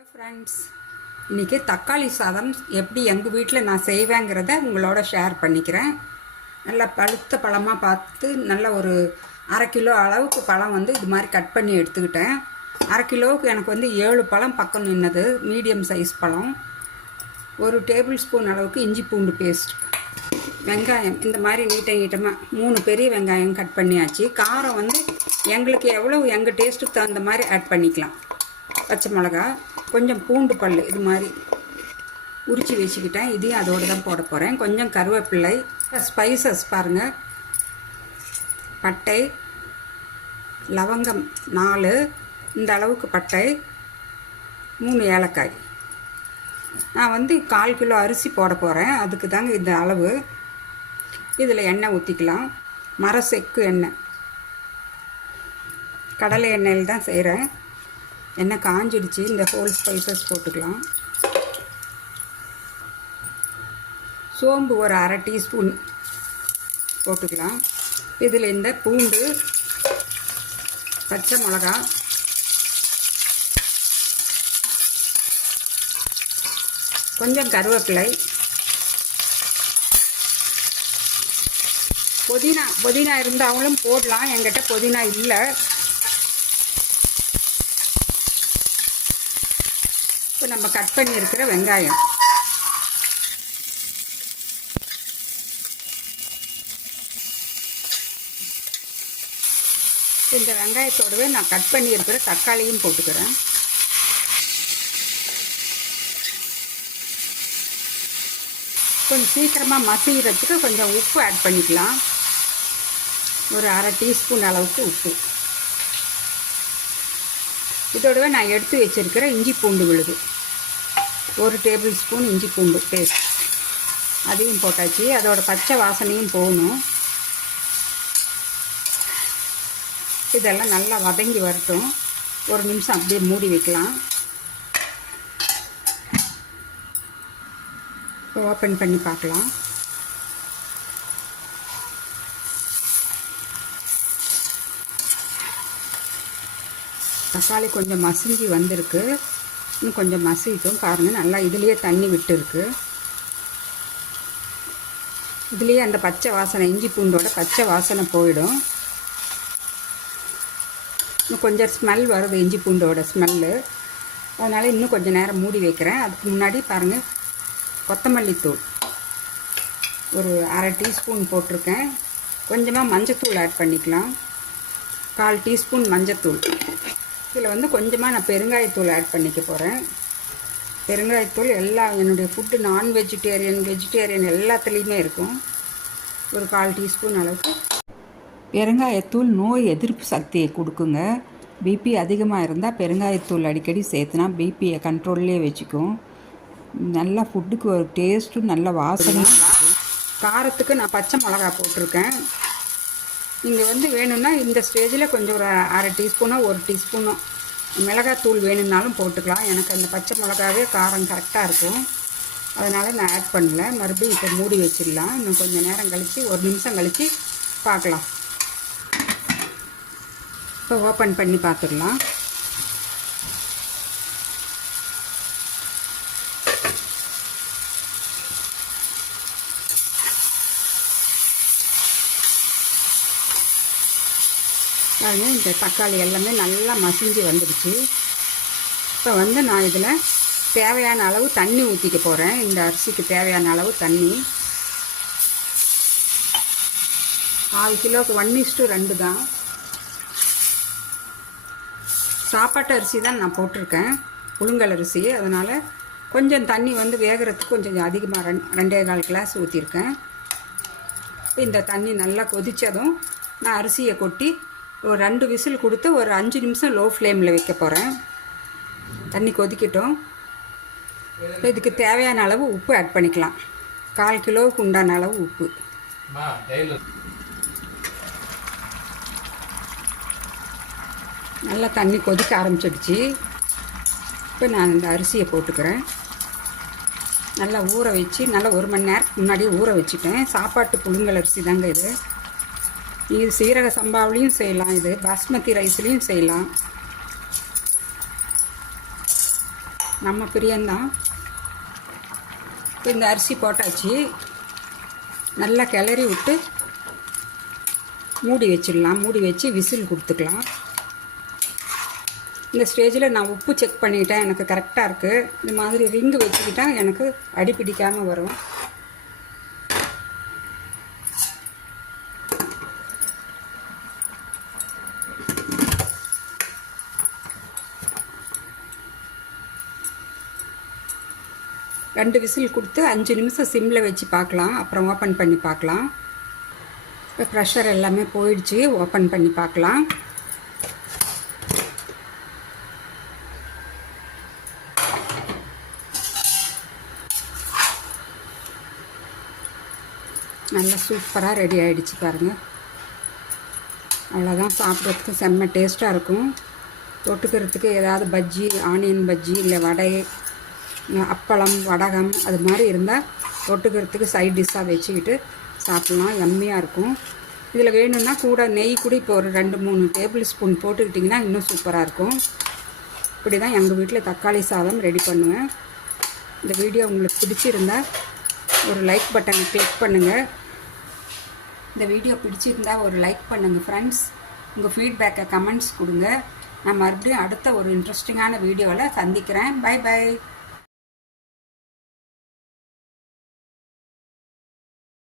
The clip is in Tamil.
ஹலோ ஃப்ரெண்ட்ஸ் இன்றைக்கி தக்காளி சாதம் எப்படி எங்கள் வீட்டில் நான் செய்வேங்கிறத உங்களோட ஷேர் பண்ணிக்கிறேன். நல்லா பழுத்த பழமாக பார்த்து நல்ல ஒரு அரை கிலோ அளவுக்கு பழம் வந்து இது மாதிரி கட் பண்ணி எடுத்துக்கிட்டேன். அரை கிலோவுக்கு எனக்கு வந்து ஏழு பழம் பக்கம் நின்னது மீடியம் சைஸ் பழம். ஒரு டேபிள் ஸ்பூன் அளவுக்கு இஞ்சி பூண்டு பேஸ்ட் வெங்காயம் இந்த மாதிரி நீட்ட நீட்டமாக மூணு பெரிய வெங்காயம் கட் பண்ணியாச்சு. காரம் வந்து எங்களுக்கு எவ்வளோ எங்கள் டேஸ்ட்டுக்கு தகுந்த மாதிரி ஆட் பண்ணிக்கலாம். பச்சை மிளகா கொஞ்சம் பூண்டு பல் இது மாதிரி உரித்து வச்சுக்கிட்டேன். இதையும் அதோடு தான் போட போகிறேன் கொஞ்சம் கருவேப்பிள்ளை ஸ்பைசஸ் பாருங்கள் பட்டை லவங்கம் நாலு இந்த அளவுக்கு பட்டை மூணு ஏலக்காய். நான் வந்து கால் கிலோ அரிசி போட போகிறேன் அதுக்கு தாங்க இந்த அளவு. இதில் எண்ணெய் ஊற்றிக்கலாம் மர செக்கு எண்ணெய். கடலை எண்ணெயில் தான் செய்கிறேன் எண்ணெய் காஞ்சிடுச்சு. இந்த ஹோல் ஸ்பைசஸ் போட்டுக்கலாம். சோம்பு ஒரு அரை டீஸ்பூன் போட்டுக்கலாம். இதில் இந்த பூண்டு பச்சை மிளகா கொஞ்சம் கருவேப்பிலை புதினா புதினா இருந்தாலும் போடலாம். என்கிட்ட புதினா இல்லை. நம்ம கட் பண்ணியிருக்கிற வெங்காயம். இந்த வெங்காயத்தோடவே நான் கட் பண்ணியிருக்கிற தக்காளியும் போட்டுக்கிறேன். கொஞ்சம் சீக்கிரமாக மசிகிறதுக்கு கொஞ்சம் உப்பு ஆட் பண்ணிக்கலாம். ஒரு அரை டீஸ்பூன் அளவுக்கு உப்பு. இதோடவே நான் எடுத்து வச்சுருக்கிற இஞ்சி பூண்டு விழுது. ஒரு டேபிள் ஸ்பூன் இஞ்சி பூண்டு பேஸ்ட். அதையும் போட்டாச்சு. அதோட பச்சை வாசனையும் போகணும். இதெல்லாம் நல்லா வதங்கி வரட்டும். ஒரு நிமிஷம் அப்படியே மூடி வைக்கலாம். ஓப்பன் பண்ணி பார்க்கலாம். தக்காளி கொஞ்சம் மசிஞ்சு வந்திருக்கு. இன்னும் கொஞ்சம் மசிட்டும் பாருங்கள் நல்லா இதுலேயே தண்ணி விட்டுருக்கு. இதுலேயே அந்த பச்சை வாசனை இஞ்சி பூண்டோட பச்சை வாசனை போயிடும். இன்னும் கொஞ்சம் ஸ்மெல் வருது இஞ்சி பூண்டோட ஸ்மெல்லு அதனால் இன்னும் கொஞ்சம் நேரம் மூடி வைக்கிறேன். அதுக்கு முன்னாடி பாருங்கள் கொத்தமல்லி தூள். ஒரு அரை டீஸ்பூன் போட்டிருக்கேன். கொஞ்சமாக மஞ்சத்தூள் ஆட் பண்ணிக்கலாம். கால் டீஸ்பூன் மஞ்சத்தூள். இதில் வந்து கொஞ்சமாக நான் பெருங்காயத்தூள் ஆட் பண்ணிக்க போகிறேன். பெருங்காயத்தூள் எல்லா என்னுடைய ஃபுட்டு நான் வெஜிடேரியன் வெஜிடேரியன் எல்லாத்துலேயுமே இருக்கும். ஒரு கால் டீஸ்பூன் அளவுக்கு. பெருங்காயத்தூள் நோய் எதிர்ப்பு சக்தியை கொடுக்குங்க. பிபி அதிகமாக இருந்தால் பெருங்காயத்தூள் அடிக்கடி சேர்த்துனா பிபியை கண்ட்ரோல்லே வச்சுக்கும். நல்லா ஃபுட்டுக்கு ஒரு டேஸ்ட்டும் நல்ல வாசனையும் காரத்துக்கு நான் பச்சை மிளகா போட்டிருக்கேன். நீங்கள் வந்து வேணும்னா இந்த ஸ்டேஜில் கொஞ்சம் ஒரு அரை டீஸ்பூனோ ஒரு டீஸ்பூனோ மிளகாத்தூள் வேணும்னாலும் போட்டுக்கலாம். எனக்கு அந்த பச்சை மிளகாவே காரம் கரெக்டாக இருக்கும். அதனால் நான் ஆட் பண்ணல. மறுபடியும் இப்போ மூடி வச்சிடலாம். இன்னும் கொஞ்சம் நேரம் கழித்து ஒரு நிமிஷம் கழித்து பார்க்கலாம். இப்போ ஓப்பன் பண்ணி பார்த்துடலாம். அதுவும் இந்த தக்காளி எல்லாமே நல்லா மசிஞ்சு வந்துடுச்சு. இப்போ வந்து நான் இதில் தேவையான அளவு தண்ணி ஊற்றிக்க போகிறேன் இந்த அரிசிக்கு தேவையான அளவு தண்ணி. கால் கிலோவுக்கு ஒன் இஸ்டு ரெண்டு தான். சாப்பாட்டு அரிசி தான் நான் போட்டிருக்கேன். புழுங்கல் அரிசி. அதனால் கொஞ்சம் தண்ணி வந்து வேகிறதுக்கு கொஞ்சம் அதிகமாக ரெண் ரெண்டே கால் கிளாஸ் ஊற்றிருக்கேன் இந்த தண்ணி நல்லா கொதித்ததும் நான் அரிசியை கொட்டி ஒரு ரெண்டு விசில் கொடுத்து ஒரு அஞ்சு நிமிஷம் லோ ஃப்ளேமில் வைக்க போகிறேன் தண்ணி கொதிக்கட்டும். இதுக்கு தேவையான அளவு உப்பு ஆட் பண்ணிக்கலாம். கால் கிலோவுக்கு உண்டான அளவு உப்பு. நல்லா தண்ணி கொதிக்க ஆரம்பிச்சிடுச்சு. இப்போ நான் இந்த அரிசியை போட்டுக்கிறேன். நல்லா ஊற வச்சு நல்லா ஒரு மணி நேரத்துக்கு முன்னாடியே ஊற வச்சுட்டேன். சாப்பாட்டு புழுங்கல் அரிசி தாங்க இது. இது சீரக சம்பாவிலையும் செய்யலாம் இது. பாஸ்மதி ரைஸ்லேயும் செய்யலாம். நம்ம பிரியந்தான் இப்போ இந்த அரிசி போட்டாச்சு. நல்லா கிளறி விட்டு மூடி வச்சிடலாம். மூடி வச்சு விசில் கொடுத்துக்கலாம். இந்த ஸ்டேஜில் நான் உப்பு செக் பண்ணிட்டேன். எனக்கு கரெக்டாக இருக்குது இந்த மாதிரி ரிங்கு வச்சுக்கிட்டால் எனக்கு அடி பிடிக்காமல் வரும். ரெண்டு விசில் கொடுத்து அஞ்சு நிமிஷம் சிம்மில் வச்சு பார்க்கலாம். அப்புறம் ஓப்பன் பண்ணி பார்க்கலாம். இப்போ ப்ரெஷர் எல்லாமே போயிடுச்சு. ஓப்பன் பண்ணி பார்க்கலாம். நல்லா சூப்பராக ரெடி ஆகிடுச்சு பாருங்கள் அவ்வளோதான் சாப்பிட்றதுக்கு செம்ம டேஸ்ட்டாக இருக்கும். தொட்டுக்கிறதுக்கு ஏதாவது பஜ்ஜி ஆனியன் பஜ்ஜி இல்லை வடை அப்பளம் வடகம் அது மாதிரி இருந்தால் தொட்டுக்கிறதுக்கு சைட் டிஷ்ஷாக வச்சுக்கிட்டு சாப்பிட்லாம். எம்மையாக இருக்கும். இதில் வேணும்னா கூட நெய் கூட இப்போ ஒரு ரெண்டு மூணு டேபிள் ஸ்பூன் போட்டுக்கிட்டிங்கன்னா இன்னும் சூப்பராக இருக்கும். இப்படி தான் எங்கள் வீட்டில் தக்காளி சாதம் ரெடி பண்ணுவேன். இந்த வீடியோ உங்களுக்கு பிடிச்சிருந்தால் ஒரு லைக் பட்டனை கிளிக் பண்ணுங்கள் இந்த வீடியோ பிடிச்சிருந்தா ஒரு லைக் பண்ணுங்கள் ஃப்ரெண்ட்ஸ் உங்கள் ஃபீட்பேக்கை கமெண்ட்ஸ் கொடுங்க. நான் மறுபடியும் அடுத்த ஒரு இன்ட்ரெஸ்டிங்கான வீடியோவில் சந்திக்கிறேன். By by